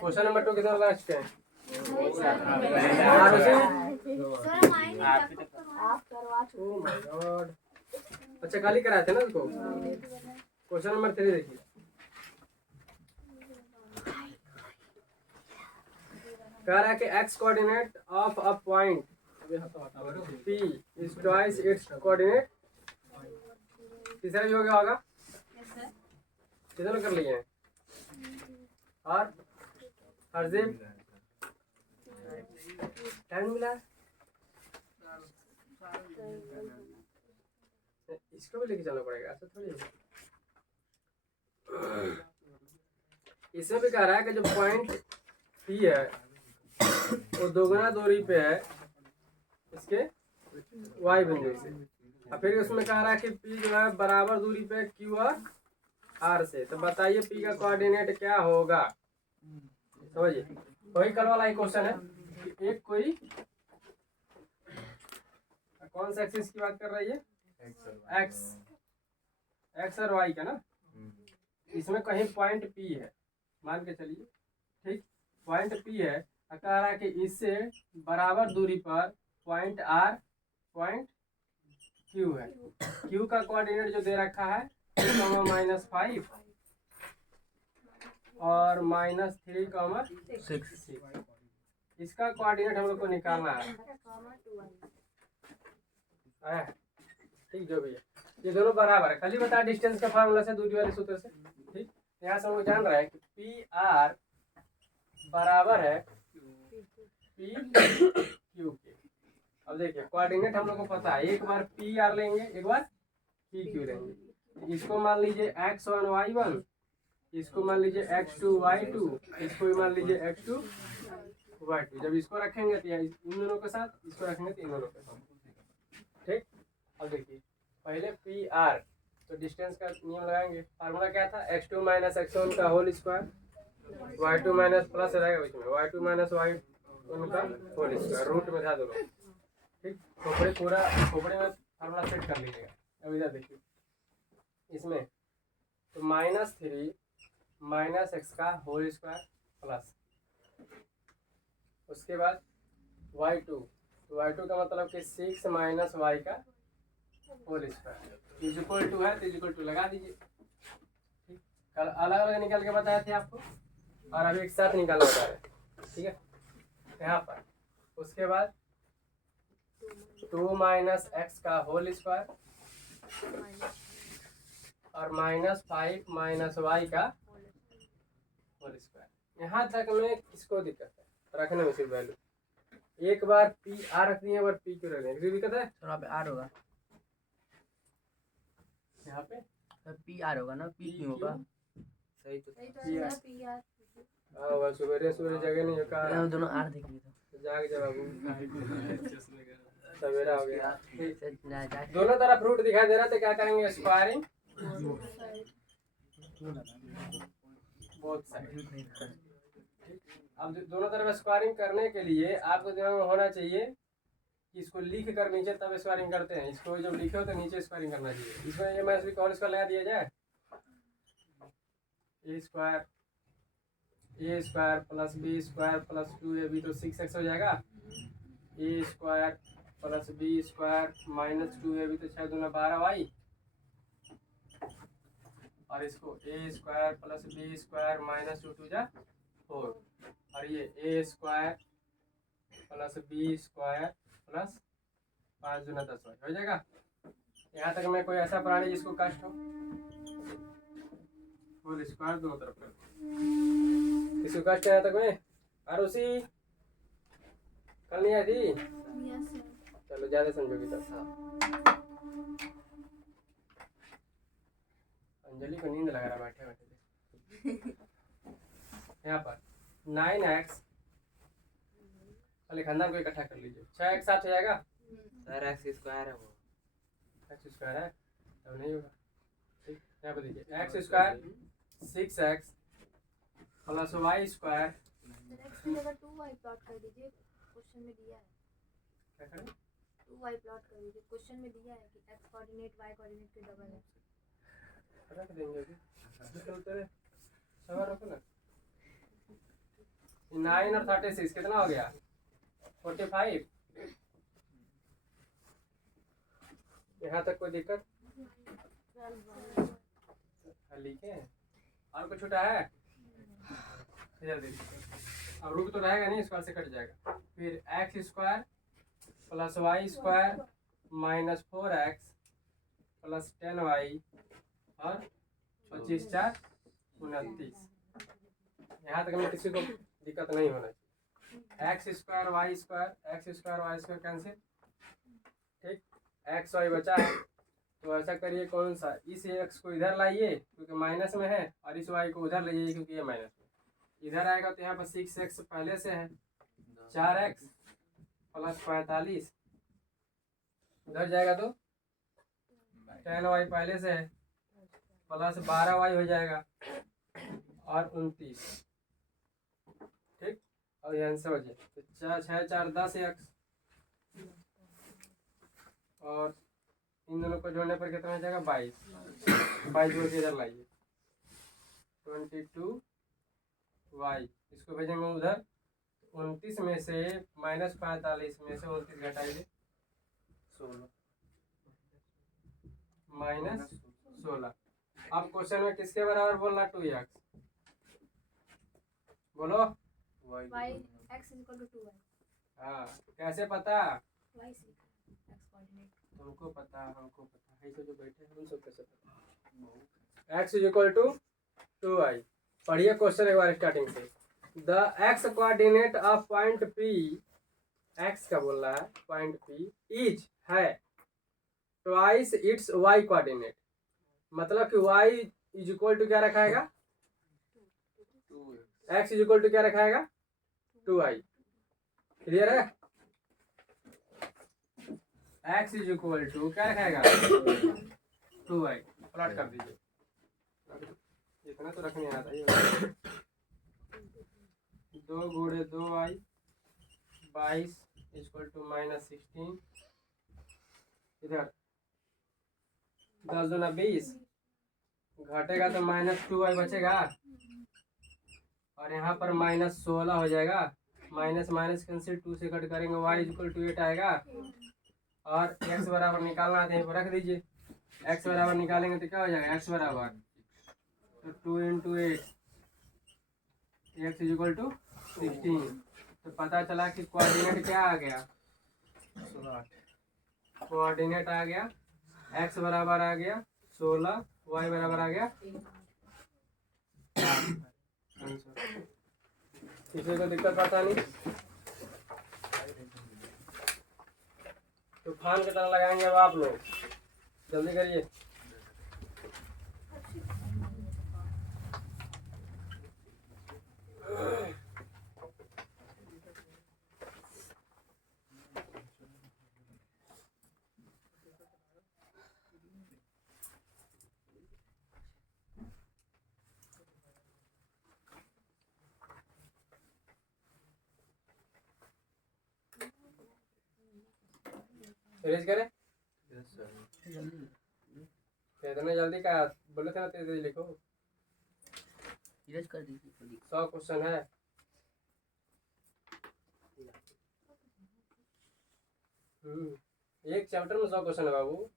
Question number 2 कितना लगा चुके हैं? ओह माय गॉड, अच्छा खाली कराए थे ना उसको। क्वेश्चन नंबर 3 देखिए, कह रहा है कि x coordinate of a point P is twice its coordinate. तीसरा भी हो गया होगा, कितने लोग कर लिए हैं? और हरजिब टाइम मिला, इसको भी लेके चलना पड़ेगा, ऐसा थोड़ी है। इसमें भी कह रहा है कि जो पॉइंट P है वो दोगुना दूरी पे है इसके y बिंदु से, और फिर उसमें कह रहा है कि P जो है बराबर दूरी पे Q और R से। तो बताइए P का कोऑर्डिनेट क्या होगा? समझिए, वही कल वाला ही क्वेश्चन है कि एक कोई कौन सा एक्सिस की बात कर रही है? एक्स और वाई का ना। इसमें कहीं पॉइंट P है, मान के चलिए, ठीक, पॉइंट P है, कह रहा है कि इससे बराबर दूरी पर पॉइंट R पॉइंट Q है। Q का कोऑर्डिनेट जो दे रखा है -5 और -3, इसका कोऑर्डिनेट हम लोग को निकालना है। ठीक, जो भी है ये दोनों बराबर है, खाली बता डिस्टेंस का फार्मूला से, दूरी वाले सूत्र से। ठीक, यहाँ से हम लोग जान रहे हैं कि पी आर बराबर है पी क्यू के। अब देखिए कोऑर्डिनेट हम लोग को पता है, एक बार पी आर लेंगे, एक बार पी क्यू लेंगे। इसको मान लीजिए x1 y1, इसको मान लीजिए x2 y2, इसको भी मान लीजिए x2 y2। जब इसको रखेंगे तो इन दोनों के साथ, इसको रखेंगे तो इन दोनों के साथ। ठीक, अब देखिए पहले पी आर, तो डिस्टेंस का नियम लगाएंगे। फार्मूला क्या था? x2 माइनस x1 का whole square, y2 minus plus रहेगा बीच में, y2 माइनस y1 का होल स्क्वायर, रूट में था दोनों। ठीक, खोपड़े में फार्मूला सेट कर लीजिएगा। अब इधर देखिए, इसमें तो -3 माइनस x का होल स्क्वायर प्लस, उसके बाद y2, तो y2 का मतलब कि 6 माइनस y का whole square is equal to है, तो इज इक्वल टू लगा दीजिए। ठीक, कल अलग अलग निकाल के बताए थे आपको, और अभी एक साथ निकालना बता रहे हैं। ठीक है, यहाँ पर उसके बाद 2 माइनस एक्स का होल स्क्वायर और -5 माइनस वाई का होल स्क्वायर। यहाँ तक में किसको दिक्कत है रखने में? सिर्फ वैल्यू एक बार पी आर रख दिए, एक बार पी क्यू रख दिए, दिक्कत है? तो यहाँ पे आर होगा, यहाँ पे पी आर होगा ना, पी क्यू होगा। सही तो पी आर। हाँ, सुबह जगह नहीं होगा, दोनों आर देख लिए तो जाग जा बाबू, सवेरा हो गया। जाके दोनों तरफ रूट दिखाई दे रहा है, तो क्या करेंगे? Squaring both side. अब दोनों तरफ स्क्वायरिंग करने के लिए आपको दिमाग में होना चाहिए कि इसको लिख कर नीचे तब स्क्वायरिंग करते हैं, इसको जब लिखे हो तो नीचे स्क्वायरिंग करना चाहिए। इसमें ये मैथ का होल स्क्वायर लगा दिया जाए, A square plus B square plus 2ab तो 6x हो जाएगा। A square plus B square minus 2ab तो 6 दूना 12y, और इसको A square plus B square minus 2 2 जा 4, और ये A square plus B square plus 5 दूना 10 हो जाएगा। यहाँ तक में कोई ऐसा प्राणी जिसको कष्ट हो, होल स्क्वायर दोनों तरफ कर, किसको कष्ट है यहाँ तक में? आरुषि कल नहीं आई थी? चलो ज्यादा समझोगी तब। अंजलि को नींद लगा रहा बैठे बैठे। यहाँ पर 9x, पहले खानदान को इकट्ठा कर लीजिए, 6x 7 हो जाएगा। सर एक्स स्क्वायर है वो, एक्स स्क्वायर है तब नहीं होगा। ठीक, यहाँ पर देखिए x square 6x plus y square, x की जगह 2y प्लॉट कर दीजिए, क्वेश्चन में दिया है। क्या करें? 2y प्लॉट कर दीजिए, क्वेश्चन में दिया है कि x कोऑर्डिनेट y कोऑर्डिनेट के डबल है। रख देंगे अभी, सवाल रखो ना। 9 और 36 कितना हो गया 45। यहाँ तक कोई दिक्कत लिखे और कुछ छूटा है इधर देखिए। अब रूट तो रहेगा नहीं, स्क्वायर से कट जाएगा। फिर x square plus y square minus 4x plus 10y और 25 4 29। यहाँ तक में किसी को दिक्कत नहीं होना चाहिए। X square y square cancel, ठीक। एक्स वाई बचा है तो ऐसा करिए, कौन सा, इस एक्स को इधर लाइए क्योंकि माइनस में है, और इस वाई को उधर ले जाइए क्योंकि ये माइनस में। इधर आएगा तो यहाँ पर 6x पहले से है, 4x प्लस 45, उधर जाएगा तो 10y पहले से है प्लस 12y हो जाएगा और 29, ठीक। और ये आंसर हो जाए तो 6 4 10x, और इन दोनों को जोड़ने पर कितना हो जाएगा 22 जोड़ के इधर लाइए 22y, इसको भेजेंगे उधर। 29 में से माइनस 45 में से 29 घटाइए 16 माइनस 16। अब क्वेश्चन में किसके बराबर बोल रहा 2x, बोलो। y x is equal to 2y। हाँ कैसे पता, y से x कोऑर्डिनेट। तुमको पता हमको पता, ऐसे जो बैठे हैं उन सब कैसे पता। x is equal to 2y। पढ़िए क्वेश्चन एक बार स्टार्टिंग से। The x coordinate of point P, x का बोल रहा है पॉइंट P इज है ट्वाइस इट्स y कोऑर्डिनेट, मतलब कि y इज इक्वल टू क्या रखाएगा, x इज इक्वल टू क्या रखाएगा 2y। क्लियर है, x इज इक्वल टू क्या रखाएगा 2y। प्लॉट कर दीजिए, इतना तो रखने आता है। 2 गुणे 2y 22 इक्वल टू माइनस 16, इधर 10 दूना 20, घटेगा तो माइनस 2y बचेगा, और यहाँ पर माइनस 16 हो जाएगा। माइनस माइनस कैंसिल, 2 से कट करेंगे y इक्वल टू 8 आएगा, और x बराबर निकालना है तो रख दीजिए। x बराबर निकालेंगे तो क्या हो जाएगा, x बराबर तो 2 into 8, x is equal to 16। तो पता चला कि कोऑर्डिनेट क्या आ गया, कोऑर्डिनेट आ गया x बराबर आ गया 16, y बराबर आ गया। किसी को दिक्कत पता नहीं, तूफान की तरह लगाएंगे अब आप लोग, जल्दी करिए। फिनिश करें, इतने जल्दी का बोले थे ना, तेज लिखो। इरेज कर दीजिए जल्दी। 100 क्वेश्चन है। एक चैप्टर में 100 क्वेश्चन है बाबू,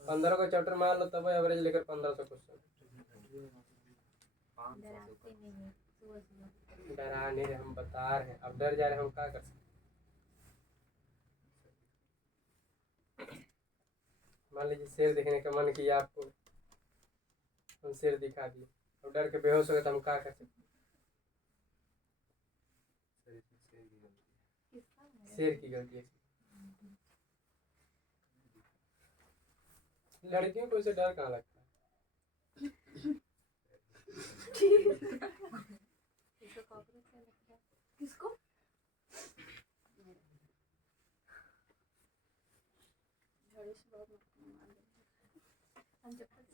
15 का चैप्टर मान लो तब एवरेज लेकर 1500 क्वेश्चन। डराते नहीं है सुबह सुबह। डरा नहीं रहे, हम बता रहे हैं, अब डर जा रहे हैं, हम क्या कर सकते। मान लीजिए शेर देखने का मन किया आपको, हम शेर दिखा दिए, अब डर के बेहोश हो गए तो हम क्या कर सकते। शेर की गलती है। लड़कियों को इसे डर कहाँ लगता है। इसको कॉकरोच क्या लगता है, किसको? झाड़ू से बहुत मार देंगे हम जब तक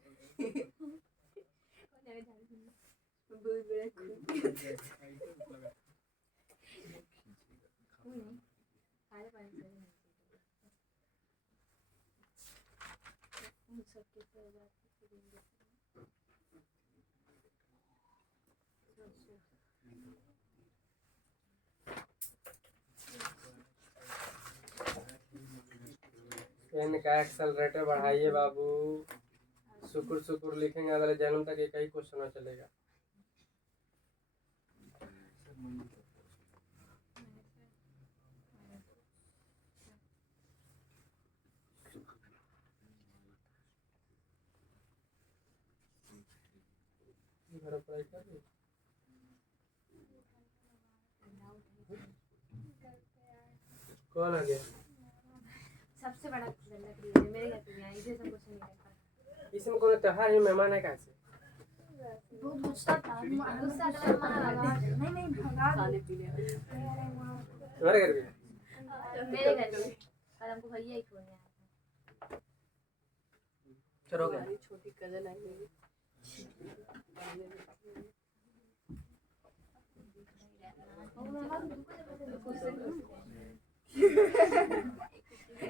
कौन जाएगा झाड़ू सुनने, बहुत बड़ा कोई नहीं खाने पानी से उन सब के ऊपर बात करेंगे। एन का एक्सेलरेटर बढ़ाइए बाबू। शुक्र शुक्र लिखेंगे अगले जन्म तक एक ही क्वेश्चन चलेगा। पढ़ाई कर रही? कौन आ गया? सबसे बड़ा लकड़ी है मेरे घर पे भी आई, इसे सब कुछ नहीं करता। इसमें कौन त्योहार है? मेहमान है कैसे? बहुत गुस्सा था, गुस्सा था नहीं नहीं भगा खाने पीने तुम्हारे घर पे? मेरे घर पे कल हमको भैया ही छोड़ने आया था। चलो गया हमारी छोटी कजन आई हुई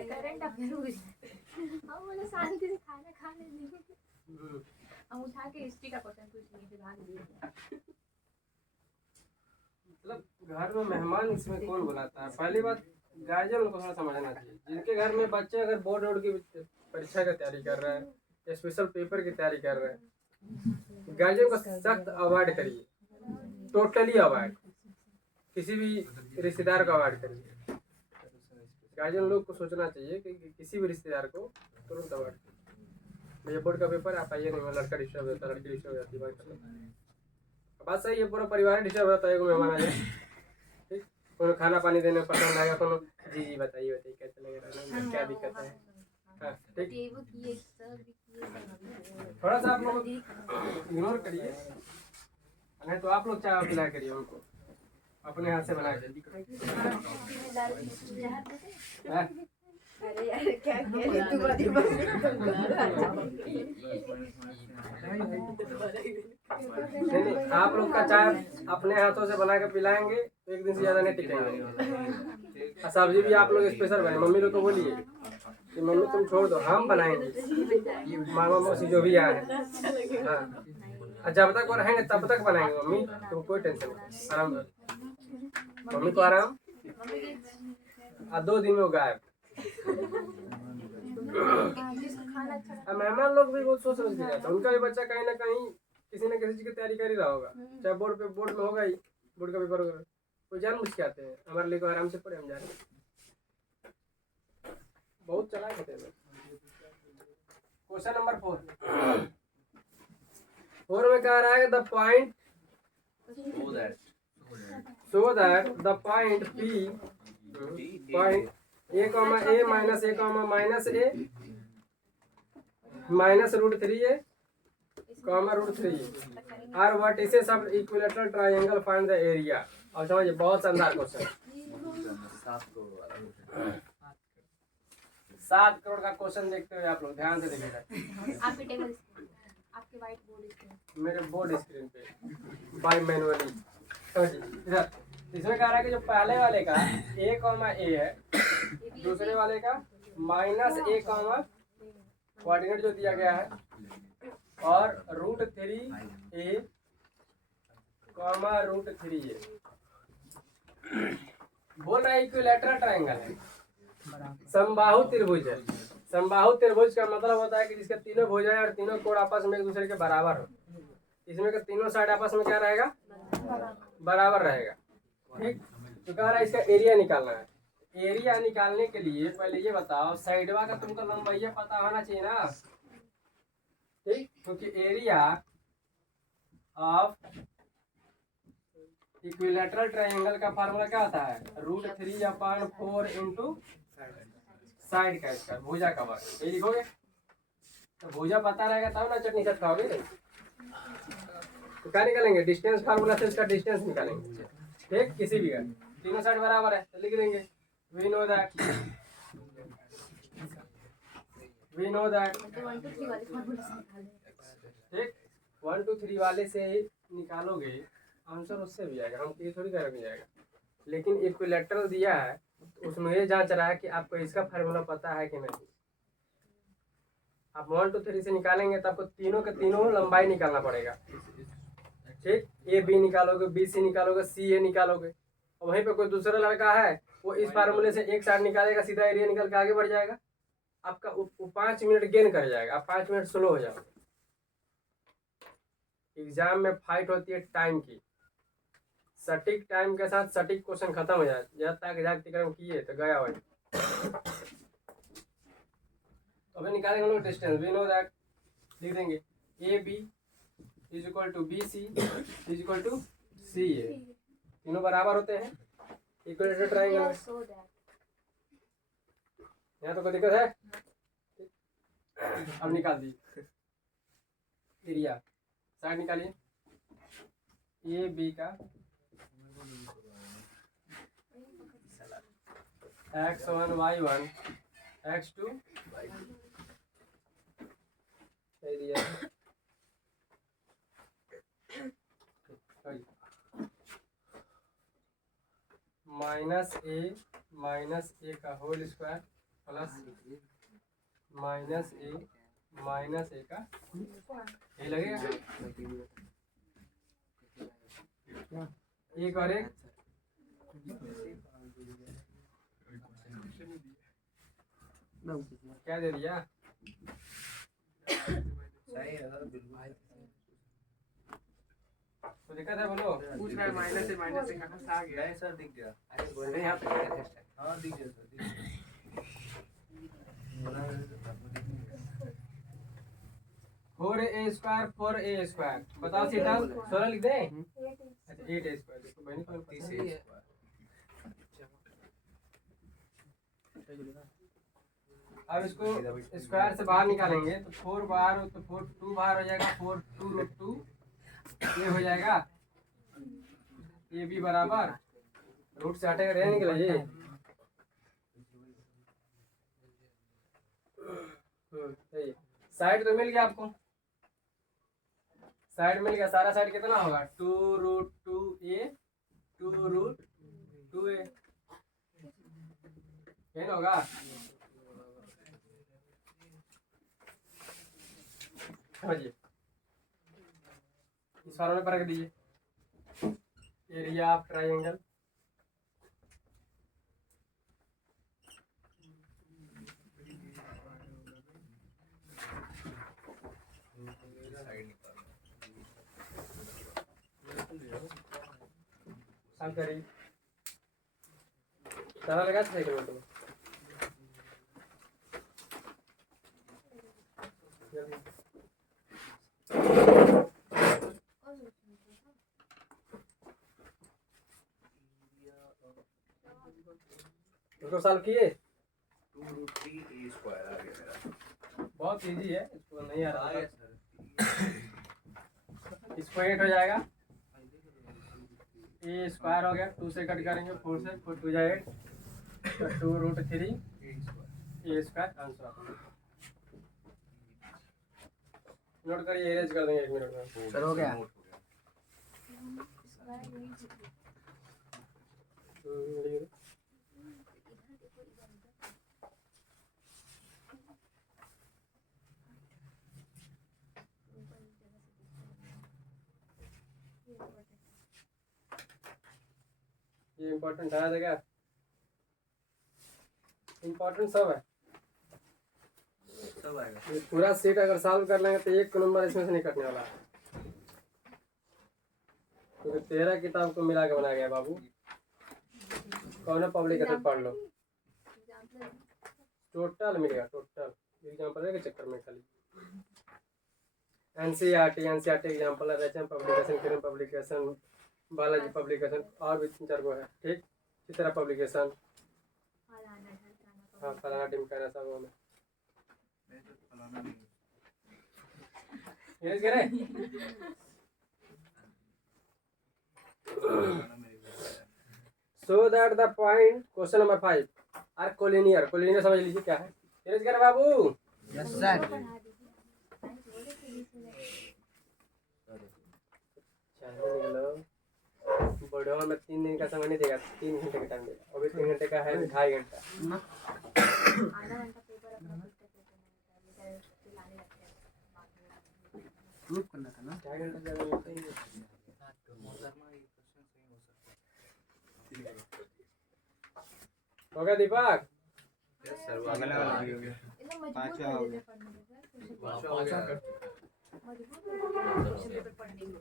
करंट अफेयर हुई। हम बोले शांति से खाना खा लेंगे, हम उठा के हिस्ट्री का क्वेश्चन पूछ लिए थे, भाग दिए। मतलब घर में मेहमान इसमें कौन बुलाता है? पहली बात गार्जियन को थोड़ा समझना चाहिए। जिनके घर में बच्चे अगर बोर्ड वोर्ड की परीक्षा की तैयारी कर रहा है या स्पेशल पेपर की तैयारी कर रहा है, गार्जियन को सख्त अवॉइड करिए, टोटली अवॉइड। किसी भी रिश्तेदार को अवॉइड करिए। गार्जियन लोग को सोचना चाहिए कि किसी भी रिश्तेदार को तुरंत अवॉइड करिए। भैया बोर्ड का पेपर आप आइए नहीं, लड़का डिस्टर्ब होता है, लड़की डिस्टर्ब हो जाती है, बात खत्म। बात सही है, पूरा परिवार डिस्टर्ब होता है, मेहमान आ जाए, ठीक, कोनो खाना पानी देने पसंद आएगा, कोनो जी जी बताइए बताइए कैसे लगेगा, क्या दिक्कत है, हाँ ठीक। थोड़ा सा आप लोग इग्नोर करिए, नहीं तो आप लोग चाय पिला करिए उनको, अपने हाथ से बना के। हाँ? अरे यार क्या किया तू बड़ी बस नहीं, आप लोग का चाय अपने हाथों से बना के पिलाएंगे तो एक दिन से ज्यादा नहीं टिकेंगे। और सब्जी भी आप लोग स्पेशल बनाए, मम्मी लोग को बोलिए कि मम्मी तुम छोड़ दो, हम बनाएंगे, मामा मौसी जो भी आए हैं। हाँ, और जब तक वो रहेंगे तब तक बनाएंगे मम्मी, तो कोई टेंशन नहीं, आराम करो, मम्मी को आराम। और 2 दिन में वो गायब। मेहमान लोग भी बहुत सोच समझ के जाते हैं, उनका भी बच्चा कहीं ना कहीं किसी न किसी चीज की तैयारी कर ही रहा होगा, चाहे बोर्ड में होगा ही, बोर्ड का पेपर होगा, वो जानबूझ के आते हैं हमारे लिए आराम से पढ़े, हम जा रहे हैं। बहुत चला के थे। क्वेश्चन नंबर 4 में कह रहा है the point so that the point P point a comma a minus a comma minus a minus root 3a comma root 3 are vertices of equilateral triangle, find the area। और समझिए बहुत शानदार question. 7 crore का question देखते हुए आप लोग ध्यान से देखिएगा। आपके टेबल स्क्रीन, आपके व्हाइट बोर्ड स्क्रीन, मेरे बोर्ड स्क्रीन पे बाय मैनुअली। इधर इसमें कह रहा है कि जो पहले वाले का a कॉमा a है, दूसरे वाले का माइनस a कॉमा कोऑर्डिनेट जो दिया गया है, और root 3a comma root 3a बोल रहा है इक्विलैटरल ट्रायंगल है, समबाहु त्रिभुज है। समबाहु त्रिभुज का मतलब होता है कि जिसके तीनों भुजाएं और तीनों कोण आपस में एक दूसरे के बराबर हो। इसमें के तीनों साइड आपस में क्या रहेगा? बराबर रहेगा, ठीक। तो कह रहा है इसका एरिया निकालना है। एरिया निकालने के लिए पहले ये बताओ, साइडवा का तुमको लंबाई पता होना चाहिए ना, ठीक, क्योंकि एरिया ऑफ इक्विलैटरल ट्रायंगल का फार्मूला क्या होता है? रूट 3/4 इंटू साइड का स्क्वायर, भुजा का वर्ग। ये लिखोगे तो भुजा पता रहेगा तब ना चटनी साथ खाओगे। नहीं तो क्या निकालेंगे? डिस्टेंस फार्मूला से इसका डिस्टेंस निकालेंगे, ठीक। किसी भी का तीनों साइड बराबर है तो लिख देंगे वी नो दैट 1 2 3 वाले फॉर्मूला से निकालें। ठीक, 1 2 3 वाले से ही निकालोगे आंसर, उससे भी आएगा, हम ये थोड़ी कर नहीं जाएगा। लेकिन इक्विलैटरल दिया है उसमें ये जांच रहा है कि आपको इसका फार्मूला पता है कि नहीं। आप 1 2 3 से निकालेंगे तो आपको तीनों के तीनों लंबाई निकालना पड़ेगा। ठीक, ए बी निकालोगे, बी सी निकालोगे, सी ए निकालोगे, और वहीं पे कोई दूसरा लड़का है वो इस फार्मूले से एक साइड निकालेगा, सीधा एरिया निकल के आगे बढ़ जाएगा, आपका वो 5 मिनट गेन कर जाएगा, आप 5 मिनट स्लो हो जाओगे। एग्जाम में फाइट होती है टाइम की, सटीक टाइम के साथ सटीक क्वेश्चन खत्म हो जाए, जब तक जातिक्रम किए तो गया वही। अभी निकालेंगे हम लोग डिस्टेंस, वी नो दैट, लिख देंगे A B is equal to B C is equal to C A, तीनों बराबर होते हैं, इक्विलेटरल ट्रायंगल में। सो दैट यहाँ तो कोई दिक्कत है? अब निकाल दीजिए एरिया, साइड निकालिए, ए बी का x1 y1 x2 area minus ए का होल स्क्वायर प्लस माइनस ए का ये लगेगा एक और एक क्या दे दिया? तो दिक्कत है बोलो, पूछ रहा है माइनस से कहाँ से आ गया? नहीं सर दिख गया। अरे बोल रहे हैं आप हाँ दिख गया सर, दिख गया। 4a स्क्वायर 4a स्क्वायर, बताओ सीधा 16 लिख दें? अच्छा 8a स्क्वायर, देखो बहनी को पता है। अब इसको स्क्वायर से बाहर निकालेंगे तो 4 बाहर हो तो 4 2 बाहर हो जाएगा, 4 2 रूट 2 ये हो जाएगा, ये भी बराबर रूट से हटेगा रह निकला ये। साइड तो मिल गया आपको, साइड मिल गया, सारा साइड कितना होगा 2 रूट 2a 2 रूट 2a, यही ना होगा। समझिए इस फार्मूले पर रख दीजिए, एरिया ऑफ ट्रायंगल साफ करिए, सारा लगा चाहिए तो उसको सॉल्व किए, 2 रूट 3a स्क्वायर आ गया मेरा। बहुत इजी है, इसको नहीं आ रहा आ गया है। सर। इसको 8 हो जाएगा, ए स्क्वायर हो गया, 2 से कट करेंगे 4 से, 4 2 जाए 8 तो 2 रूट 3 ए स्क्वायर आंसर। नोट करिए, एरेंज कर देंगे 1 मिनट में। सर हो गया? नोट हो गया। लिख दो। ये इम्पोर्टेंट है देखा, इम्पोर्टेंट सब है, सब आएगा। ये पूरा सेट अगर सॉल्व कर लेंगे तो एक नंबर इसमें से नहीं कटने वाला है, क्योंकि 13 किताब को मिला के बनाया गया बाबू। कौन है पब्लिकेशन पढ़ लो, टोटल मिलेगा, टोटल एग्जाम्पल के चक्कर में खाली एनसीईआरटी एग्जाम्पल है, रचना पब्लिकेशन, किरण पब्लिकेशन, बालाजी पब्लिकेशन, और भी 3 4 गो है, ठीक, चित्रा पब्लिकेशन, हाँ फलाना टिमकाना सब वो में नहीं तो फलाना नहीं। ये कह रहे फलाना मेरे को आया। So that the point question number 5 are collinear, collinear समझ लीजिए क्या है, ये कह रहे बाबू। Yes sir. बढ़िया में 3 दिन का समय नहीं देगा, 3 घंटे का टाइम देगा, अभी 3 घंटे का है 2.5 घंटा। आधा घंटा पेपर अपना खुद का पेपर में लाने लगते हैं। प्रूफ करना था ना। 2.5 घंटा ज़्यादा नहीं चाहिए। हो गया दीपक? सर वो अगला वाला भी हो गया। एकदम मजबूत पांचवा कर हो देते पढ़ने में सर, क्वेश्चन पांचवा हो गया। मजबूत कर देते क्वेश्चन पेपर पढ़ने में।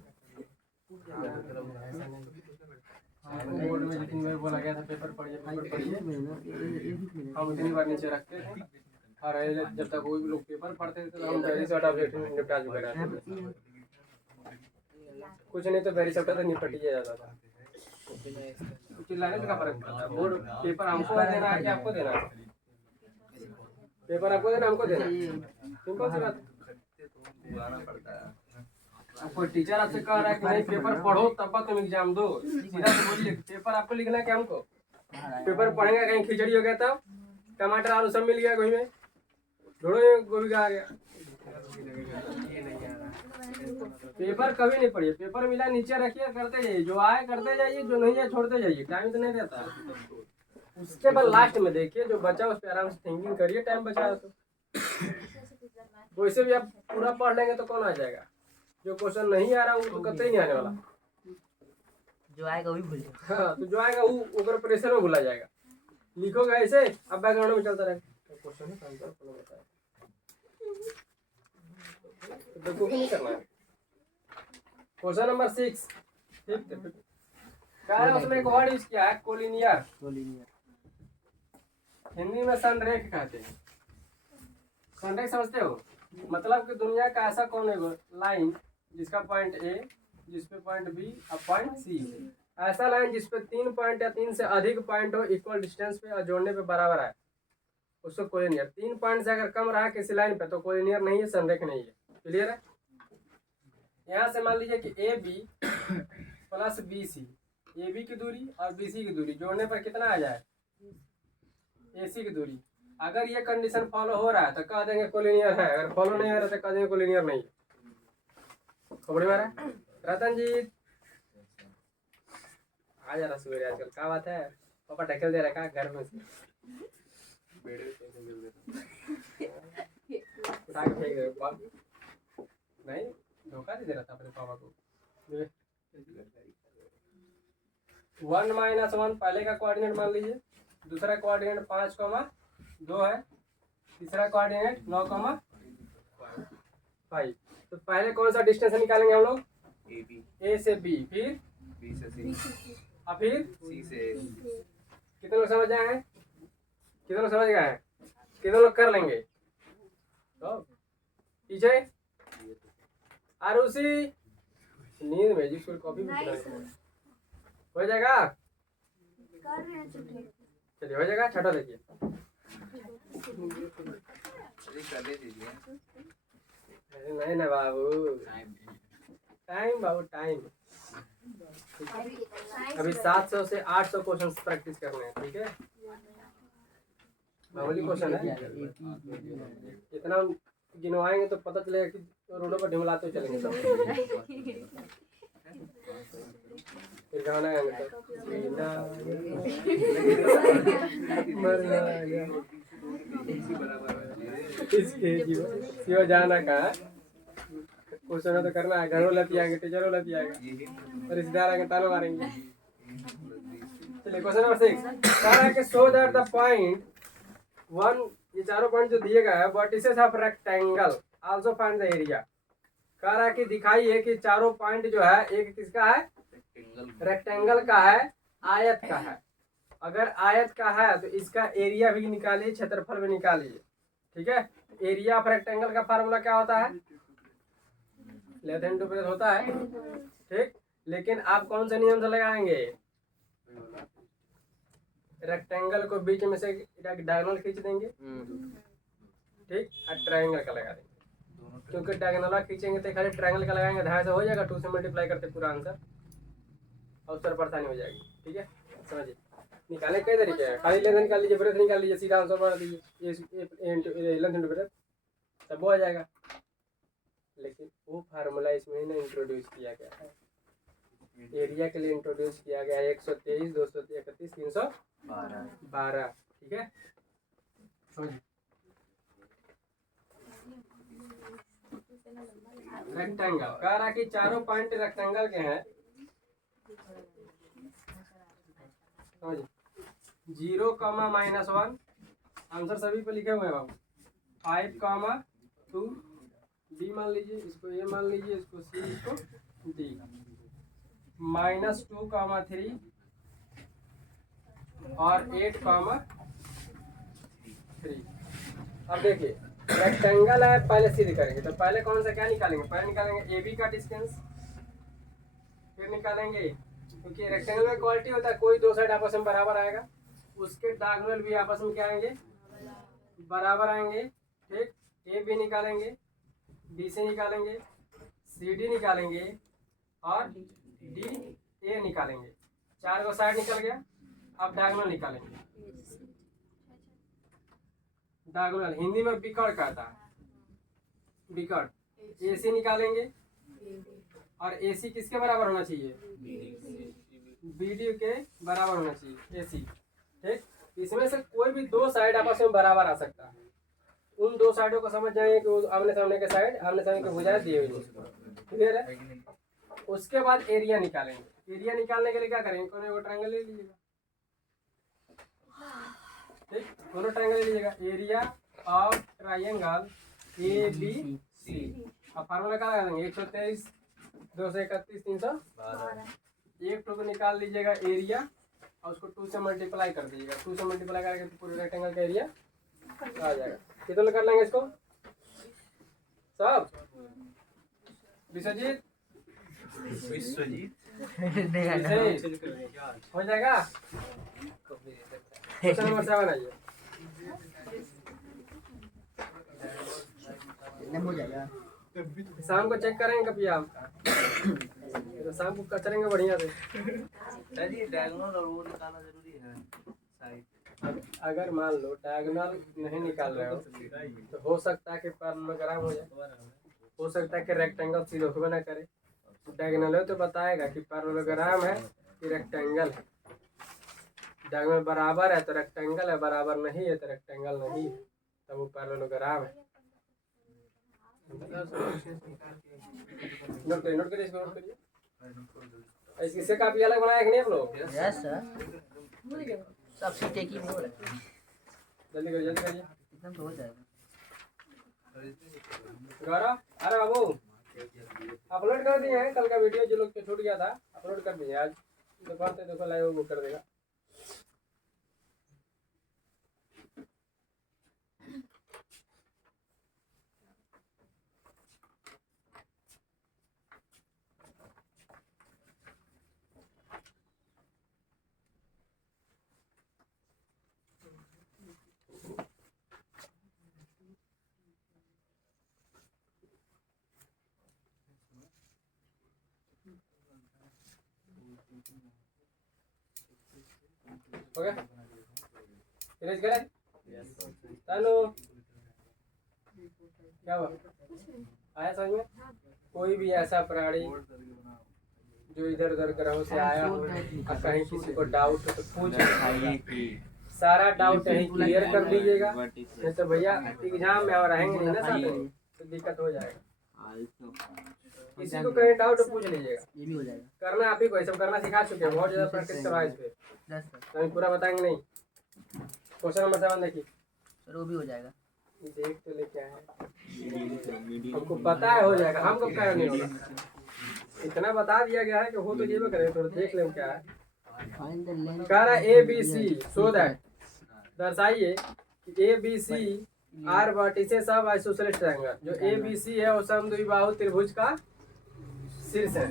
बोर्ड में जितनी बार बोला गया था पेपर पढ़िए हम उतनी बार नीचे रखते थे और जब तक कोई भी लोग पेपर पढ़ते थे तो हम वेरी शॉर्ट ऑब्जेक्टिव निपटा चुके रहते थे। कुछ नहीं तो वेरी शॉर्ट तो निपट ही जाता था। चिल्लाने से क्या फर्क पड़ता है? बोर्ड पेपर हमको देना है कि आपको देना है? पेपर आपको देना हमको देना सिंपल सी बात। बुलाना पड़ता है। अब कोई टीचर आपसे कह रहा है कि नहीं पेपर पढ़ो तब बात तुम एग्जाम दो, सीधा से बोलिए पेपर आपको लिखना है कि हमको? पेपर पढ़ेंगे कहीं खिचड़ी हो गया तब टमाटर आलू सब मिल गया गोभी में, ढूंढो गोभी का आ गया। पेपर कभी नहीं पढ़िए, पेपर मिला नीचे रखिए करते जाइए, जो आए करते जाइए, जो नहीं है छोड़ते जाइए, टाइम तो नहीं रहता। उसके बाद लास्ट में देखिए जो बचा उस पर आराम से थिंकिंग करिए, टाइम बचा तो वैसे भी आप पूरा पढ़ लेंगे तो कौन आ जाएगा? जो क्वेश्चन नहीं आ रहा वो तो कतई नहीं आने वाला। जो आएगा वही भूल जाएगा। हाँ तो जो आएगा वो ऊपर प्रेशर में भूला जाएगा। लिखोगे ऐसे अब बैकग्राउंड में चलता रहेगा क्वेश्चन है आंसर को बताया तो कुछ नहीं करना है। क्वेश्चन नंबर 6 ठीक है। क्या है उसमें एक वर्ड यूज किया है कोलिनियर, हिंदी में संरेख कहते हैं। संरेख समझते हो? मतलब कि दुनिया का ऐसा कौन है लाइन जिसका पॉइंट ए जिसपे पॉइंट बी और पॉइंट सी, ऐसा लाइन जिसपे 3 पॉइंट या 3 से अधिक पॉइंट हो इक्वल डिस्टेंस पे और जोड़ने पे बराबर है उसको कोलिनियर। 3 पॉइंट से अगर कम रहा किसी लाइन पे तो कोलिनियर नहीं है, संरेख नहीं है। क्लियर है? यहाँ से मान लीजिए कि A B plus B C, A B की दूरी और बी सी की दूरी जोड़ने पर कितना आ जाए? ए सी की दूरी। अगर ये कंडीशन फॉलो हो रहा है तो कह देंगे कोलिनियर है, अगर फॉलो नहीं हो रहा तो कह देंगे कोलिनियर नहीं है। खबड़ी मारा रतन जी आ जा रहा सवेरे आजकल, क्या बात है? पापा ढकेल दे रखा घर में से उठा के फेंक दे नहीं, धोखा दे रहा था अपने पापा को। 1 - 1 पहले का कोऑर्डिनेट मान लीजिए, दूसरा कोऑर्डिनेट 5,2 है, तीसरा कोऑर्डिनेट 9,5। तो पहले कौन सा डिस्टेंस निकालेंगे हम लोग? ए बी, ए से बी, फिर बी से सी, और फिर सी से ए। कितने लोग समझ आए हैं? कितने लोग समझ गए हैं? कितने लोग कर लेंगे? तो पीछे आरुषि नींद में जिसको कॉपी में हो जाएगा। कर रहे हैं चलिए। चलिए हो जाएगा। छठा देखिए करने दीजिए। अरे नहीं ना बाबू, टाइम बाबू टाइम। अभी 700 से 800 क्वेश्चन प्रैक्टिस करने हैं, ठीक है? मामूली क्वेश्चन है, इतना गिनवाएंगे तो पता चलेगा कि रोडों पर ढिमलाते चलेंगे सब। फिर गाना गाएंगे तो इसके जीवन जाना का क्वेश्चन तो करना है। घरों लती आएंगे, टीचरों लती आएंगे, रिश्तेदार आएंगे, तालों मारेंगे। चलिए क्वेश्चन नंबर 6 कह रहा है कि शो दैट द पॉइंट 1, ये चारों पॉइंट जो दिए गए हैं vertices of rectangle also find the area. कह रहा है कि दिखाइए कि चारों पॉइंट जो है एक किसका है? रेक्टेंगल का है, आयत का है। अगर आयत का है तो इसका एरिया भी निकालिए, क्षेत्रफल भी निकालिए, ठीक है? एरिया ऑफ रेक्टेंगल का फार्मूला क्या होता है? लेस देन टू प्लस होता है, ठीक? लेकिन आप कौन से नियम से लगाएंगे? रेक्टेंगल को बीच में से डायगोनल खींच देंगे, ठीक? और ट्रायंगल का लगा देंगे, क्योंकि डायगोनल खींचेंगे तो खाली ट्रायंगल का लगाएंगे, 2.5 से हो जाएगा, 2 से मल्टीप्लाई करते पूरा आंसर, और सर परेशानी हो जाएगी, ठीक है? समझिए निकालने कई तरीके हैं। खाली लेंथ निकाल लीजिए, ब्रेथ निकाल लीजिए, सीधा आंसर बढ़ा दीजिए, लेंथ इंटू ब्रेथ सब वो आ जाएगा। लेकिन वो फार्मूला इसमें ना इंट्रोड्यूस किया गया है, एरिया के लिए इंट्रोड्यूस किया गया है 123, 231, 312, ठीक है? रेक्टेंगल कह रहा कि चारों पॉइंट रेक्टेंगल के हैं, 0, -1। आंसर सभी पे लिखे हुए हैं बाबू। 5, 2। बी मान लीजिए, इसको ए मान लीजिए, इसको सी, इसको डी। -2, 3 और 8, 3। अब देखिए रेक्टेंगल है, पहले सिद्ध करेंगे तो पहले कौन सा क्या निकालेंगे? पहले निकालेंगे ए बी का डिस्टेंस, फिर निकालेंगे, क्योंकि रेक्टेंगल में क्वालिटी होता है कोई दो साइड आपस में बराबर आएगा, उसके डायगोनल भी आपस में क्या आएंगे? बराबर आएंगे। ठीक, ए बी निकालेंगे, बी से निकालेंगे, सी डी निकालेंगे और डी ए निकालेंगे। 4 को साइड निकल गया। अब डायगोनल निकालेंगे। डायगोनल हिंदी में बिकड़ कहता है, बिकड़। ए सी निकालेंगे और ए सी किसके बराबर होना चाहिए? बी डी के बराबर होना चाहिए ए सी। ठीक, इसमें से कोई भी दो साइड आपस में बराबर आ सकता है। उन दो साइडों को समझ जाएंगे कि वो आमने सामने के साइड, आमने सामने के भुजाएं दिए हुए हैं। क्लियर है? उसके बाद एरिया निकालेंगे। एरिया निकालने के लिए क्या करेंगे? कोई वो ट्रायंगल ले लीजिएगा। ठीक, दोनों ट्रायंगल ले लीजिएगा। Area of triangle A B C. अब फार्मूला क्या लगा देंगे? 123, 231, 312। एक टू को निकाल लीजिएगा एरिया और उसको 2 से मल्टीप्लाई कर दीजिएगा। 2 से मल्टीप्लाई करके तो पूरे रेक्टेंगल का एरिया आ जाएगा। कितना कर लेंगे इसको सब? विश्वजीत हो जाएगा। क्वेश्चन नंबर 7 आइए। हो जाएगा। शाम को चेक करेंगे कभी आप? तो शाम को कचरेंगे बढ़िया से। डायगोनल और वो निकालना जरूरी है साइड। अगर मान लो डायगोनल नहीं निकाल रहे हो तो हो सकता है कि पैरेललोग्राम हो जाए, हो सकता है कि रेक्टेंगल सीधे होकर ना करे। डायगोनल है तो बताएगा कि पैरेललोग्राम है कि रेक्टेंगल है। डायगोनल बराबर है तो रेक्टेंगल है, बराबर नहीं है तो रेक्टेंगल नहीं है, तब वो पैरेललोग्राम है। नोट करिए, नोट करिए, इसको नोट करिए। इससे काफी अलग बनाया कि नहीं आप लोग? यस सर, सब सीटे की बोल है। जल्दी करिए, जल्दी करिए। एकदम तो हो जाएगा। गौरव, अरे बाबू अपलोड कर दिए हैं कल का वीडियो, जो लोग के छूट गया था अपलोड कर दिए। आज दोपहर से देखो लाइव बुक कर देगा। हो गया? फिनिश करें? चलो, क्या हुआ? आया समझ में? कोई भी ऐसा प्राणी जो इधर उधर ग्रहों से आया हो और कहीं किसी को डाउट हो तो पूछ, सारा डाउट यहीं क्लियर कर दीजिएगा। नहीं तो भैया एग्जाम में और रहेंगे नहीं ना साथ में तो दिक्कत हो जाएगा। किसी को कहीं डाउट हो पूछ लीजिएगा। ये भी हो जाएगा। करना आप ही को, सब करना सिखा चुके हैं, बहुत ज़्यादा प्रैक्टिस करवा इस पे। यस सर, तो हम पूरा बताएंगे नहीं। क्वेश्चन नंबर 7 देखिए। सर वो भी हो जाएगा। देख तो लेके आए, हमको पता है हो जाएगा, हमको क्या नहीं होगा। इतना बता दिया गया है कि हो तो जेबे करें, थोड़ा देख लें क्या है। फाइंड द लेंथ कह रहा है ABC सो दैट, दर्शाइए कि ABC are vertices of isosceles triangle. जो ABC है वो समद्विबाहु त्रिभुज का शीर्ष है।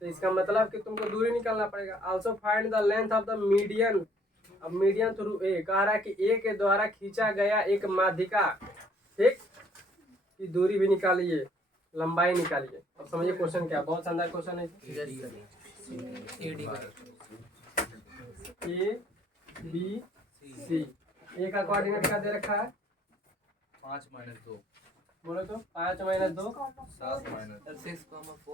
तो इसका मतलब कि तुमको दूरी निकालना पड़ेगा। Also find the length of the median. अब मीडियन थ्रू ए कह रहा है कि ए के द्वारा खींचा गया एक माध्यिका, ठीक, की दूरी भी निकालिए, लंबाई निकालिए। अब समझिए क्वेश्चन क्या, बहुत शानदार क्वेश्चन है। Yes sir, A B C, A का कोऑर्डिनेट क्या दे रखा है? 5 - 2 बोलो तो 5 - 2 7 - 6, 4 6,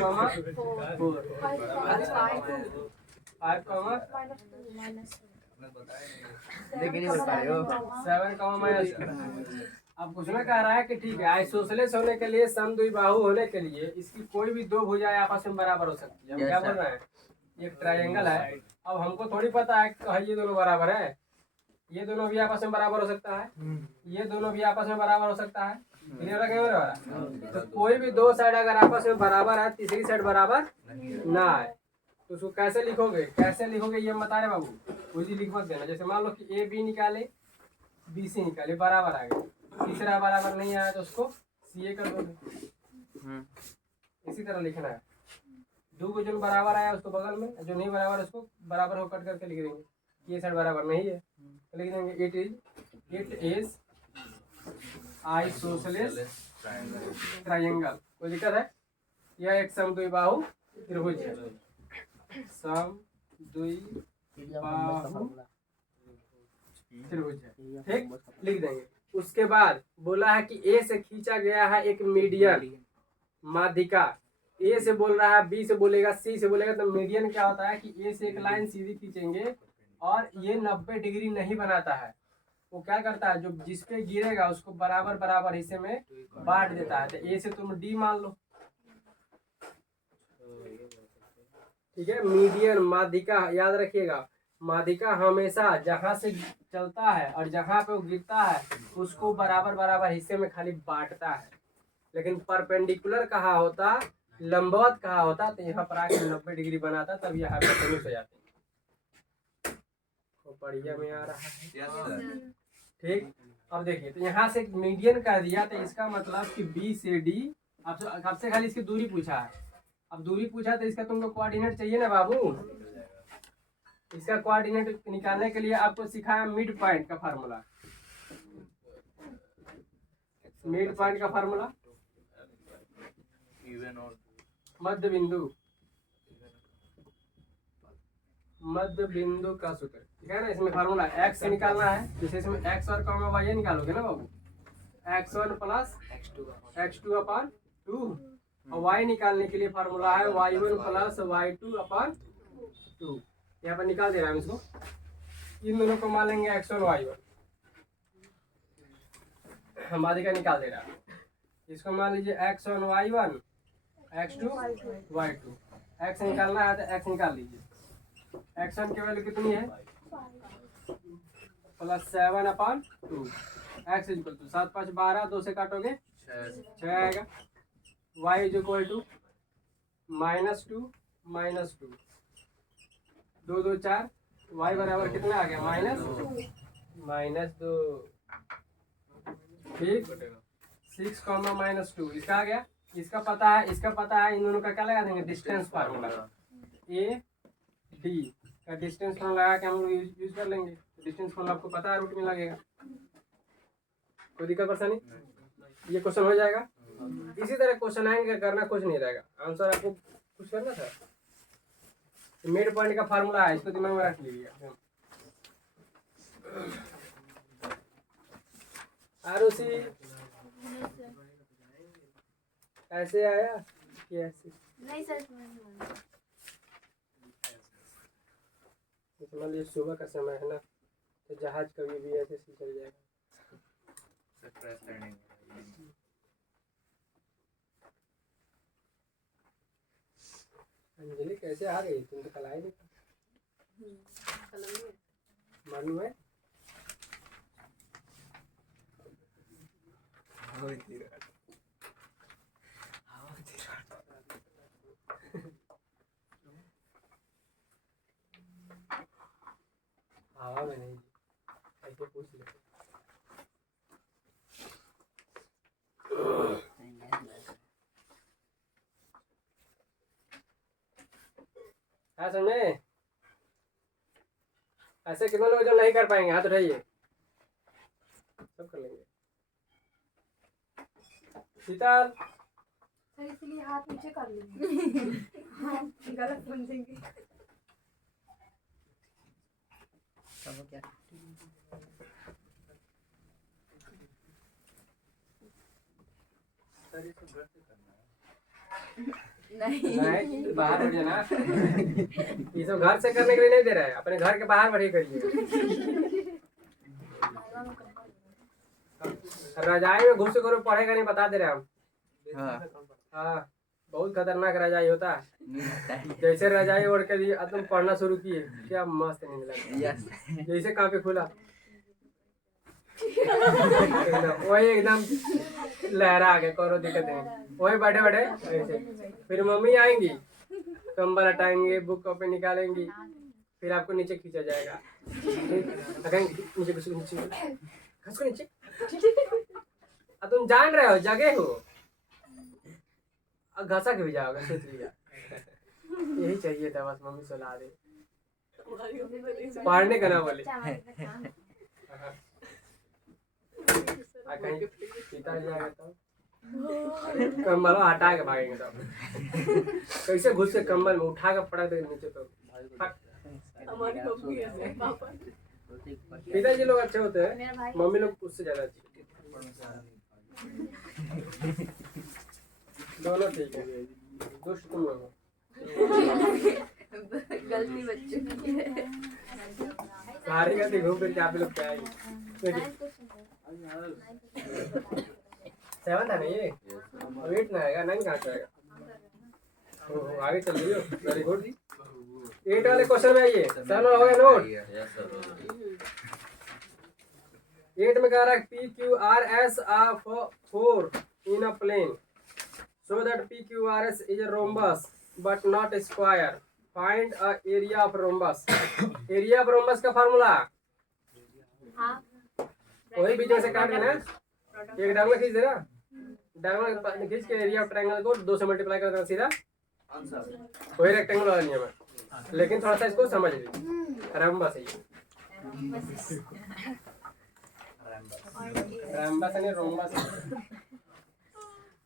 4 5, आपने बताया नहीं। देख नहीं बोल पा रहे हो। 7, -2 अब कुछ ना कह रहा है कि ठीक है आइसोसेलेस होने के लिए समद्विबाहु होने के लिए इसकी कोई भी दो भुजाएं आपस में बराबर हो सकती है। हम क्या बोल रहे हैं, एक ट्रायंगल है। अब हमको थोड़ी पता है कि ये दोनों बराबर है, ये दोनों भी आपस में बराबर हो सकता है, ये दोनों भी आपस में बराबर हो सकता है। क्लियर है बराबर? तो कोई भी दो साइड अगर आपस में बराबर है, तीसरी साइड बराबर ना है, तो उसको कैसे लिखोगे, कैसे लिखोगे ये हम बता रहे बाबू। कोई भी लिख मत देना। जैसे मान लो कि ए बी निकाले, बी सी निकाले, बराबर आ गए, तीसरा बराबर नहीं आया तो उसको सी ए कर दोगे। इसी तरह लिखना है। दो को जो बराबर आया उसको बगल में, जो नहीं बराबर उसको बराबर हो कट करके लिख देंगे। ये साइड बराबर नहीं है तो लिख देंगे इट इज आइसोसेलेस ट्रायंगल। कोई दिक्कत है? यह एक समद्विबाहु त्रिभुज है। समद्विबाहु त्रिभुज है, ठीक, लिख देंगे। उसके बाद बोला है कि ए से खींचा गया है एक मीडियन माध्यिका। ए से बोल रहा है, बी से बोलेगा, सी से बोलेगा। तो मीडियन क्या होता है कि ए से एक लाइन सीधी खींचेंगे और ये 90 डिग्री नहीं बनाता है। वो क्या करता है, जो जिस पे गिरेगा उसको बराबर बराबर हिस्से में बांट देता है। तो ए से तुम डी मान लो, ठीक है। मीडियन माध्यिका याद रखिएगा, माध्यिका हमेशा जहां से चलता है और जहां पे वो गिरता है उसको बराबर बराबर हिस्से में खाली बांटता है। लेकिन परपेंडिकुलर कहा होता, लंबवत कहा होता, तो यहाँ पर आके 90 डिग्री बनाता, तब यहाँ पे हाइपोटेन्यूज हो जाते। तो बढ़िया में आ रहा है, ठीक। अब देखिए, तो यहाँ से मीडियन कर दिया, तो इसका मतलब कि बी से डी, आपसे खाली इसकी दूरी पूछा है। अब दूरी पूछा तो इसका तुमको कोऑर्डिनेट चाहिए ना बाबू। इसका कोऑर्डिनेट निकालने के लिए आपको सिखाया मिड पॉइंट का फार्मूला। मिड पॉइंट का फार्मूला मध्य बिंदु, मध्य बिंदु का सूत्र, ठीक है ना। इसमें फार्मूला एक्स निकालना है, जैसे इसमें एक्स और कॉमा वाई निकालोगे ना बाबू, x1 प्लस x2 अपॉन 2। और y निकालने के लिए फार्मूला है y1 प्लस y2 अपॉन 2। यहाँ पर निकाल दे रहा है इसको। इन दोनों को मान लेंगे x1 y1, माध्यिका निकाल दे रहा है। इसको मान लीजिए x1 y1, x2 y2। x निकालना है तो x निकाल लीजिए। x1 की वैल्यू कितनी है, plus 7 upon 2। x equal to 7 5 12, 2 से काटोगे 6 आएगा। y is equal to -2 -2, 2 2 4, y बराबर कितना आ गया, -2, ठीक। 6 -2 इसका आ गया। इसका पता है, इन दोनों का क्या लगा देंगे, डिस्टेंस फार्मूला। ए डी का डिस्टेंस फार्मूला लगा के हम लोग यूज कर लेंगे। डिस्टेंस फार्मूला आपको पता है, रूट में लगेगा। कोई दिक्कत परेशानी? ये क्वेश्चन हो जाएगा। इसी तरह क्वेश्चन आएंगे, करना कुछ नहीं रहेगा, आंसर आपको कुछ करना था। मिड पॉइंट का फार्मूला है, इसको दिमाग में रख लीजिए। आरुषि ऐसे आया कि ऐसे? नहीं सर, समझ समझ लीजिए सुबह का समय है ना, तो जहाज कभी भी ऐसे से चल जाएगा। अंजलि कैसे आ गई, तुम तो कल आई नहीं। मालूम है हवा में नहीं, ऐसे पूछ ले। हाँ समझे? ऐसे कितने लोग जो नहीं कर पाएंगे हाथ उठाइए, सब कर लेंगे। शीतल सर इसलिए हाथ नीचे कर लेंगे। हाँ, गलत समझेंगे। चलो क्या नहीं बाहर बैठिए ना। ये सब घर से करने के लिए नहीं दे रहा है, अपने घर के बाहर बैठे करिए। रजाई में घुस कर पढ़ेगा नहीं, बता दे रहे हम। हाँ हाँ, बहुत खतरनाक रजाई होता है। नींद आता है। जैसे रजाई ओढ़ के लिए तुम पढ़ना शुरू किए, क्या मस्त नींद लगता यस है। जैसे कहाँ पे खुला वही एकदम लहरा के, करो दिक्कत नहीं, वही बैठे बैठे ऐसे। फिर मम्मी आएंगी, कंबल हटाएंगे, बुक कॉपी निकालेंगी, फिर आपको नीचे खींचा जाएगा। नीचे घुसो, नीचे घुसो, नीचे। अब तुम जान रहे हो, जगह हो, अब घसा के भी जाओगे, सोच लिया। यही चाहिए था बस, मम्मी सुला दे, पढ़ने का ना बोले। कहीं पिता जाएगा तो कंबल हटा के भागेंगे तब। कैसे घुस के कंबल में उठा के पटक देंगे नीचे तो फट। पिताजी लोग अच्छे होते हैं, मम्मी लोग उससे ज्यादा अच्छे। दोनों ठीक है, दुष्ट तुम लोग हो। गलती बच्चों की है। सारे कहते घूम फिर के आप लोग क्या आएंगे। 7 था ना ये, 8 ना आएगा, 9 कहाँ से आएगा। आगे चल रही हो, वेरी गुड। 8 वाले क्वेश्चन में आइए, सर हो गया नोट। 8 में कह रहा है PQRS are four in a plane, so that PQRS is a rhombus but not a square. Find a area of rhombus. Area of rhombus का फार्मूला वही बीच में से काट देना, एक डायगोनल खींच देना, डायगोनल खींच के एरिया ऑफ ट्रायंगल को 2 से मल्टीप्लाई कर देना सीधा, वही रेक्टेंगल वाला नियम है। लेकिन थोड़ा सा इसको समझ लीजिए, रम्बस है ये, रम्बस नहीं रोम्बस।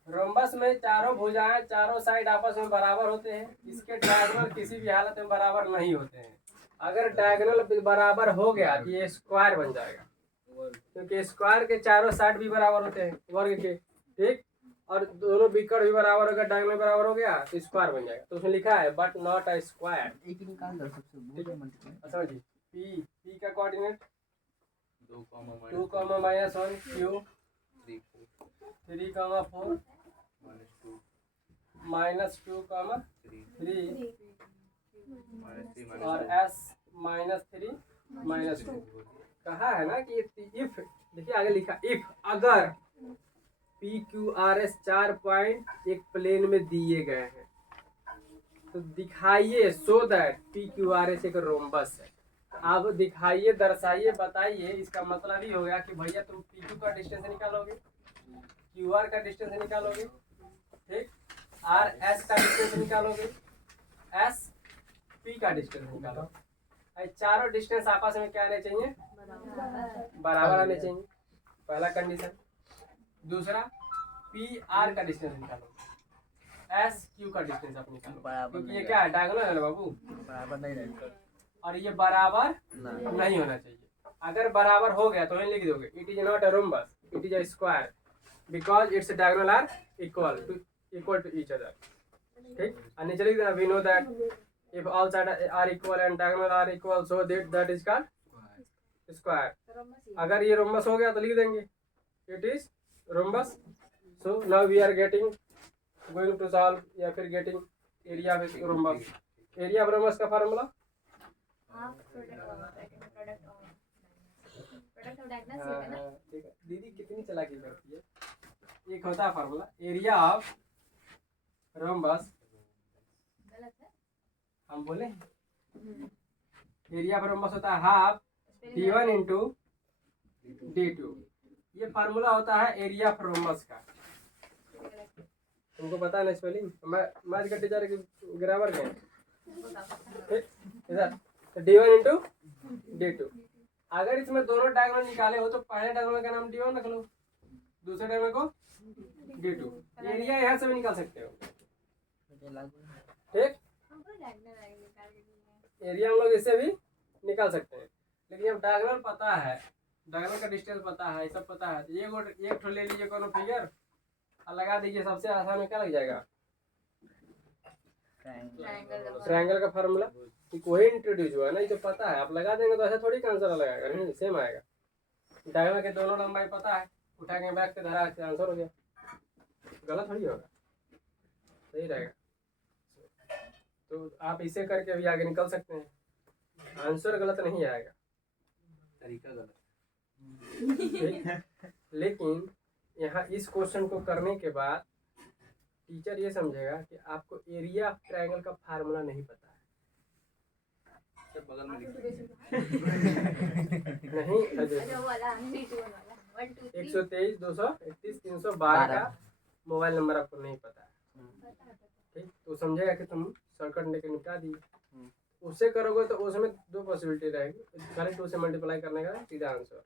रोम्बस में चारों भुजाएं चारों साइड आपस में बराबर होते हैं। इसके डायगोनल किसी भी हालत में बराबर नहीं होते हैं। अगर डायगोनल बराबर हो गया तो ये स्क्वायर बन जाएगा, क्योंकि स्क्वायर के चारों साइड भी बराबर होते हैं वर्ग के, ठीक। और दोनों बिकट भी बराबर होगा, डायगोनल बराबर हो गया तो स्क्वायर बन जाएगा। तो उसमें लिखा है बट नॉट अ स्क्वायर। एक ही निकाल दो सबसे मल्टीप्लाई। समझिए, पी का कोऑर्डिनेट 2, 2, -1 क्यू 3, 4 -2, -3 और S -3 -2। कहा है ना कि इफ, देखिए आगे लिखा, इफ अगर PQRS 4 पॉइंट एक प्लेन में दिए गए हैं तो दिखाइए सो दैट PQRS एक रोम्बस है। अब दिखाइए, दर्शाइए, बताइए, इसका मतलब ही हो गया कि भैया तुम PQ का डिस्टेंस निकालोगे, QR का डिस्टेंस निकालोगे, ठीक, RS का डिस्टेंस निकालोगे, SP का डिस्टेंस निकालो। चारों डिस्टेंस आपस में क्या आने चाहिए, बराबर आने चाहिए, पहला कंडीशन। दूसरा, PR का डिस्टेंस निकालो, SQ का डिस्टेंस आप निकालो, क्योंकि ये क्या है, डायगोनल है ना बाबू, बराबर नहीं रहेगा और ये बराबर नहीं होना चाहिए। अगर बराबर हो गया तो लिख दोगे it is not a rhombus, it is a square because its diagonal are equal to each other, ठीक। और नीचे लिख देना we know that if all sides are equal and diagonal are equal so that is called square। अगर ये rhombus हो गया तो लिख देंगे it is rhombus। so now we are going to solve या फिर getting area of rhombus। area of rhombus का फार्मूला दीदी कितनी चालाकी करती है। एक होता है फार्मूला एरिया ऑफ रोम्बस, हम बोले एरिया ऑफ रोम्बस होता है हाफ d1 इंटू d2। ये फार्मूला होता है एरिया ऑफ रोम्बस का। तुमको पता है ना स्पेलिंग, मैथ का टीचर की ग्रामर के, ठीक। इधर तो d1 इंटू d2। अगर इसमें दोनों डायगोनल निकाले हो तो पहले डायगोनल का नाम d1 रख लो, दूसरे डायगोनल को d2। एरिया यहाँ से भी निकाल सकते हो, ठीक। एरिया हम लोग इससे भी निकाल सकते हैं, लेकिन अब डायगोनल पता है, डायगोनल का डिस्टेंस पता है, सब पता है। एक ठो ले लीजिए कोनो फिगर और लगा दीजिए, सबसे आसान में क्या लग जाएगा, ट्रायंगल का फार्मूला। वही इंट्रोड्यूस हुआ है ना, ये तो पता है। आप लगा देंगे तो ऐसा थोड़ी का आंसर लगाएगा, नहीं सेम आएगा। डायगोनल के दोनों लंबाई पता है उठा के बैग पे धरा, आंसर हो गया। गलत थोड़ी होगा, सही रहेगा। तो आप इसे करके अभी आगे निकल सकते हैं, आंसर गलत नहीं आएगा, तरीका गलत। लेकिन यहाँ इस क्वेश्चन को करने के बाद टीचर ये समझेगा कि आपको एरिया ऑफ ट्रायंगल का फार्मूला नहीं पता है। सब बगल में लिख नहीं, अच्छा वो वाला 3 2 वाला 1 2 3 123 231 312 का मोबाइल नंबर आपको नहीं पता है, ठीक। तो समझेगा कि तुम शॉर्टकट लेके निपटा दिए। उससे करोगे तो उसमें 2 पॉसिबिलिटी रहेगी, खाली 2 से मल्टीप्लाई करने का सीधा आंसर।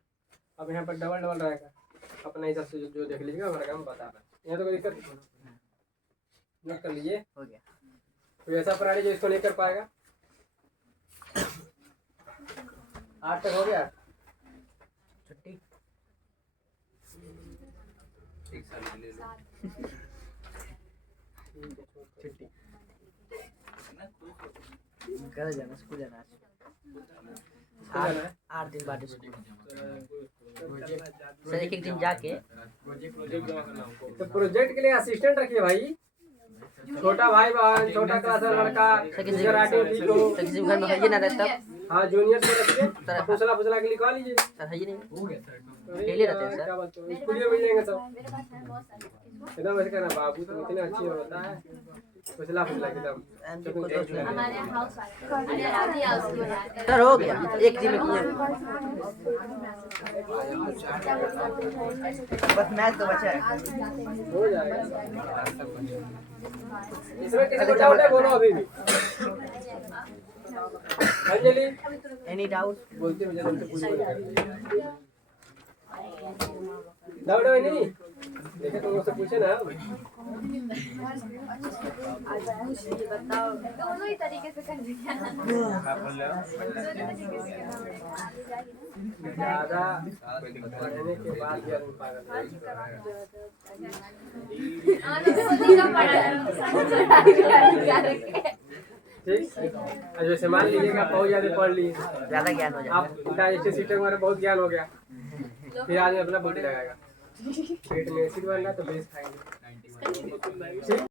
अब यहाँ पर डबल डबल रहेगा, अपने हिसाब से जो देख लीजिएगा, हमारा काम बता रहा है। यहाँ तो कोई दिक्कत नहीं, नोट कर लीजिए। हो गया। कोई ऐसा प्राणी जो इसको नहीं कर पाएगा? 8 तक हो गया। छुट्टी। एक साल के लिए लो। छुट्टी। घर जाना, स्कूल जाना आज। स्कूल जाना है? 8 दिन बाद स्कूल। सर एक दिन जाके तो प्रोजेक्ट के लिए असिस्टेंट रखिए भाई, छोटा भाई बहन, छोटा क्लास का लड़का, जिसका राइटिंग ठीक हो। सर किसी घर में है ये ना रहता। हाँ जूनियर को रखिए, पूछला के लिखवा लीजिए। सर है ये नहीं। अकेले रहते हैं सर। क्या बोलते हो, स्कूल में मिल जाएंगे सब। मेरे पास है बहुत सारे। एकदम वैसे कहना, बाबू तो इतने अच्छे होता है, पूछला एकदम। हमारे हाउस वाले राजी हाउस को बनाते सर हो गया, एक दिन में किया। बस मैच तो बचा है। हो जाएगा। इसमें किसी को डाउट है बोलो अभी भी। Anjali any doubt? बोलते मुझे तुमसे पूछ डाउट है नहीं? देखो तुम उससे पूछे ना। दोनों ही तरीके से कर दिया। ज्यादा पढ़ने के बाद भी आदमी पागल हो जाता है। ठीक, जैसे मान लीजिएगा बहुत ज्यादा पढ़ लिए, ज्यादा ज्ञान हो जाएगा। आपका सीटें वगैरह बहुत ज्ञान हो गया, फिर आदमी अपना बुद्धि लगाएगा, पेट में एसिड बन रहा तो बेस खाएंगे। ठीक।